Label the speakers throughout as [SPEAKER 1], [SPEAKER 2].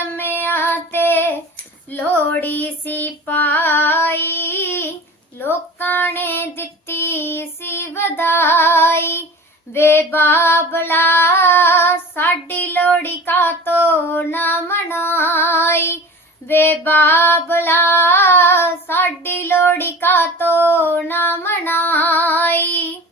[SPEAKER 1] ਜੰਮਿਆ ਤੇ ਲੋੜੀ ਸੀ ਪਾਈ। ਲੋਕਾਂ ਨੇ ਦਿੱਤੀ ਸੀ ਵਧਾਈ। ਵੇ ਬਾਬਲਾ, ਸਾਡੀ ਲੋੜੀ ਕਾ ਤੋ ਨਾ ਮਨਾਈ। ਵੇ ਬਾਬਲਾ, ਸਾਡੀ ਲੋੜੀ ਕਾ ਤੋ ਨਾ ਮਨਾਈ।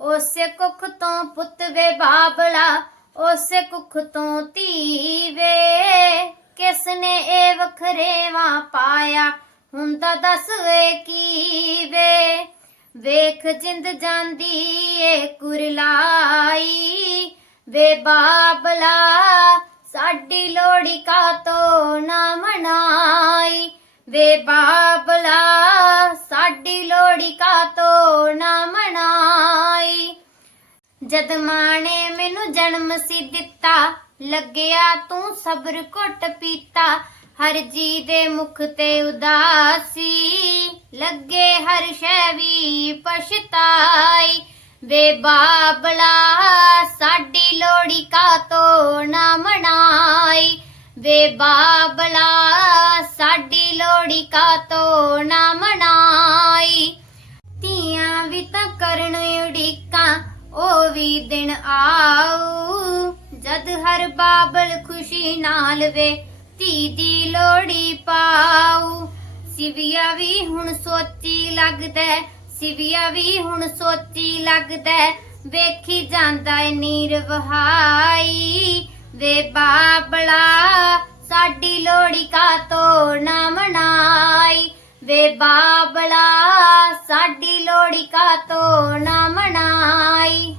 [SPEAKER 1] ਉਸੇ ਕੁੱਖ ਤੋਂ ਪੁੱਤ ਵੇ ਬਾਬਲਾ ਉਸ ਕੁੱਖ ਤੋਂ ਧੀ ਵੇ। ਕਿਸ ਨੇ ਇਹ ਵਖਰੇਵਾ ਪਾਇਆ? ਹੁੰਦਾ ਦੱਸ ਵੇ ਕੀ ਵੇ? ਵੇਖ ਜਿੰਦ ਜਾਂਦੀ ਏ ਕੁਰਲਾਈ। ਵੇ ਬਾਬਲਾ, ਸਾਡੀ ਲੋੜੀ ਕਾ ਤੋ ਨਾ ਮਨਾਈ? ਵੇ ਬਾਬਲਾ, ਸਾਡੀ ਲੋੜੀ ਕਾ ਤੋ ਨਾ ਜਦ ਮਾਂ ਨੇ ਮੈਨੂੰ ਜਨਮ ਸੀ ਦਿੱਤਾ, ਲੱਗਿਆ ਤੂੰ ਸਬਰ ਘੁੱਟ ਪੀਤਾ। ਹਰ ਜੀ ਦੇ ਮੁਖ ਤੇ ਉਦਾਸੀ, ਲੱਗੇ ਹਰ ਸ਼ੈ ਵੀ ਪਛਤਾਈ। ਵੇ ਬਾਬਲਾ, ਸਾਡੀ ਲੋੜੀ ਕਾ ਤੋ ਨਾ ਮਨਾਈ। ਵੇ ਬਾਬਲਾ, ਸਾਡੀ ਲੋੜੀ ਕਾ ਤੋ ਨਾ ਮਨਾਈ। ਉਹ ਵੀ ਦਿਨ ਆਊ ਜਦ ਹਰ ਬਾਬਲ ਖੁਸ਼ੀ ਨਾਲ ਵੇ ਧੀ ਦੀ ਲੋੜੀ ਪਾਉ ਸਿਵਿਆ ਵੀ ਹੁਣ ਸੋਚੀ ਲੱਗਦਾ ਹੈ, ਸਿਵਿਆ ਵੀ ਹੁਣ ਸੋਚੀ ਲੱਗਦਾ ਵੇਖੀ ਜਾਂਦਾ ਏ ਨੀਰ ਵਹਾਈ। ਵੇ ਬਾਬਲਾ ਸਾਡੀ ਲੋੜੀ ਕਾ ਤੋ ਨਾ ਮਨਾਈ। ਵੇ ਬਾਬਲਾ ਸਾਡੀ ਲੋੜੀ ਕਾ ਤੋ ਨਾ ਮਨਾਈ।